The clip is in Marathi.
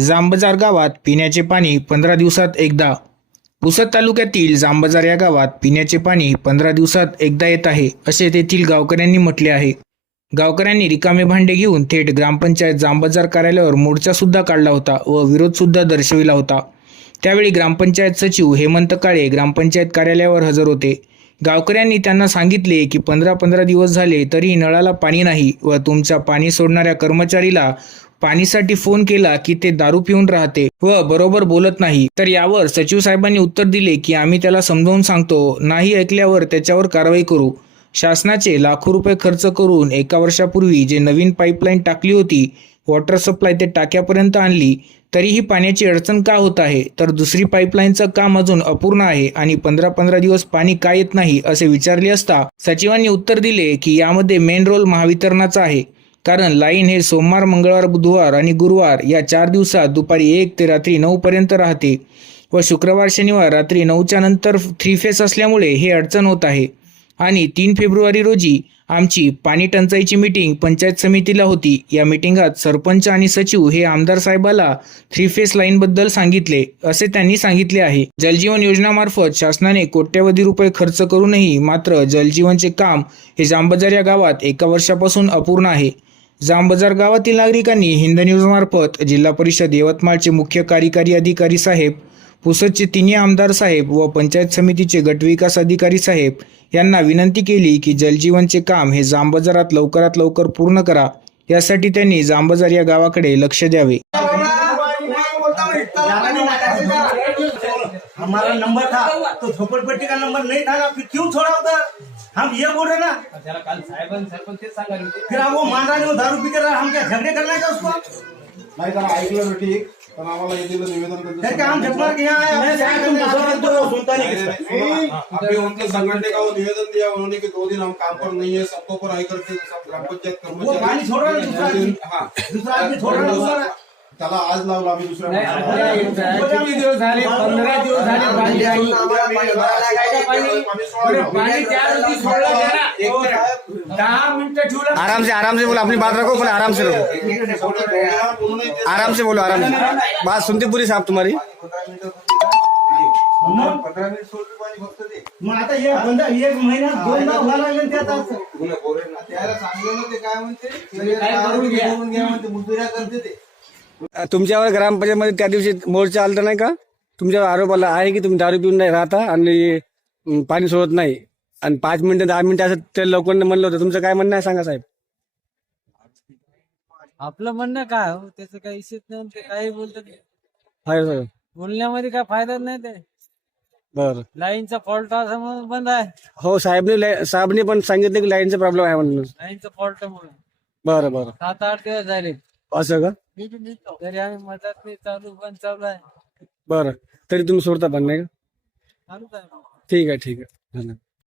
जांबजार गावात पिण्याचे पाणी पंधरा दिवसात एकदा. पुसद तालुक्यातील जांबजार या गावात पिण्याचे पाणी पंधरा दिवसात एकदा येत आहे असे तेथील गावकऱ्यांनी म्हटले आहे. गावकऱ्यांनी रिकामे भांडे घेऊन थेट ग्रामपंचायत जांबजार कार्यालयावर मोर्चा सुद्धा काढला होता व विरोध सुद्धा दर्शविला होता. त्यावेळी ग्रामपंचायत सचिव हेमंत काळे ग्रामपंचायत कार्यालयावर हजर होते. गावकऱ्यांनी त्यांना सांगितले की पंधरा पंधरा दिवस झाले तरी नळाला पाणी नाही व तुमच्या पाणी सोडणाऱ्या कर्मचारीला पाणीसाठी फोन केला की ते दारू पिऊन राहते. व बरोबर बोलत नाही. तर यावर सचिव साहेबांनी उत्तर दिले की आम्ही त्याला समजावून सांगतो नाही ऐकल्यावर त्याच्यावर कारवाई करू. शासनाचे लाखो रुपये खर्च करून एका वर्षापूर्वी जे नवीन पाईपलाईन टाकली होती वॉटर सप्लाय ते टाक्यापर्यंत आणली तरीही पाण्याची अडचण का होत आहे? तर दुसरी पाईपलाईनचं काम अजून अपूर्ण आहे आणि पंधरा पंधरा दिवस पाणी का येत नाही असे विचारले असता सचिवांनी उत्तर दिले की यामध्ये मेन रोल महावितरणाचा आहे. कारण लाईन हे सोमवार मंगळवार बुधवार आणि गुरुवार या चार दिवसात दुपारी एक ते रात्री नऊ पर्यंत राहते व शुक्रवार शनिवार रात्री नऊच्या नंतर थ्री फेस असल्यामुळे हे अडचण होत आहे. आणि तीन फेब्रुवारी रोजी आमची पाणी टंचाईची मीटिंग पंचायत समितीला होती. या मिटिंगात सरपंच आणि सचिव हे आमदार साहेबाला थ्री फेस लाईनबद्दल सांगितले असे त्यांनी सांगितले आहे. जलजीवन योजनामार्फत शासनाने कोट्यवधी रुपये खर्च करूनही मात्र जलजीवनचे काम हे जांबजार या गावात एका वर्षापासून अपूर्ण आहे. जांबजार गावातील नागरिकांनी हिंद न्यूज मार्फत जिल्हा परिषद यवतमाळचे मुख्य कार्यकारी अधिकारी साहेब पुसदचे तिन्ही आमदार साहेब व पंचायत समितीचे गटविकास अधिकारी साहेब यांना विनंती केली की जलजीवनचे काम हे जांबजारात लवकरात लवकर पूर्ण करा. यासाठी त्यांनी जांबजार या गावाकडे लक्ष द्यावे. हमारा नंबर था तो झोपड़पट्टी का नंबर नहीं था ना फिर क्यों छोड़ा उधर? हम ये बोल रहे ना। काल साहेबांनी सरपंच तेच सांगायला होते फिर आप वो मान रहा नहीं दारू पी कर रहा है, हम क्या झगड़े करना है उसको नाही त्याला ऐकलं तर ठीक पण आम्हाला हे दिलं निवेदन करतो फिर क्या हम झकमार के यहाँ आए? हमसे क्या करना? आप सुनता नहीं किसका। उनके संगठन का वो निवेदन दिया उन्होंने कि दो दिन हम काम पर नहीं है सबको पर आई करके सब ग्राम पंचायत छोड़ रहा है दूसरा आदमी? हाँ। दूसरा आदमी छोड़ रहा है दूसरा? त्याला आज लावला आम्ही दुसऱ्या नाही, किती दिवस झाले पंधरा दिवस झाले पाणी नाही पाणी त्या दिवशी सोडलं गेला. दहा मिनिटं ठेवलं आराम से आराम से बोलो अपनी बात रखो पर आराम से रखो आराम से बोलो आराम से बात सुनते पूरी साहब तुम्हारी मग आता हे बंद एक महिन्यात दोन नाव व्हायला लागले ना त्यात असं. त्याला सांगलं ना ते काय म्हणते काय करून घ्या. करून घ्या म्हणते मुजऱ्या करते ते तुमच्यावर ग्रामपंचायतमध्ये त्या दिवशी मोर्चा आलता नाही का? तुमच्यावर आरोप आला आहे की तुम्ही दारू पिऊन नाही राहता आणि पाणी सोडत नाही. आणि पाच मिनिटं दहा मिनिटं असं त्या लोकांना म्हणलं होतं. तुमचं काय म्हणणं आहे सांगा साहेब? आपलं म्हणणं काय हो? त्याचं काही इशेच नाही ते काही बोलतात हाय सर बोलण्यामध्ये काय फायदा नाही ते. बरं. लाईनचा फॉल्ट असं म्हणून बंद आहे. हो साहेबने साहेबने पण सांगितलं की लाईनचा प्रॉब्लेम आहे म्हणून. लाईनचा फॉल्ट म्हणून. बरं बरं. सात आठ दिवस झाले. असं का? तरी आम्ही मदत नाही चालू बंद चालू आहे. बरं. तरी तुम्ही सोडता पण नाही का? चालूच आहे. ठीक आहे ठीक आहे. धन्यवाद.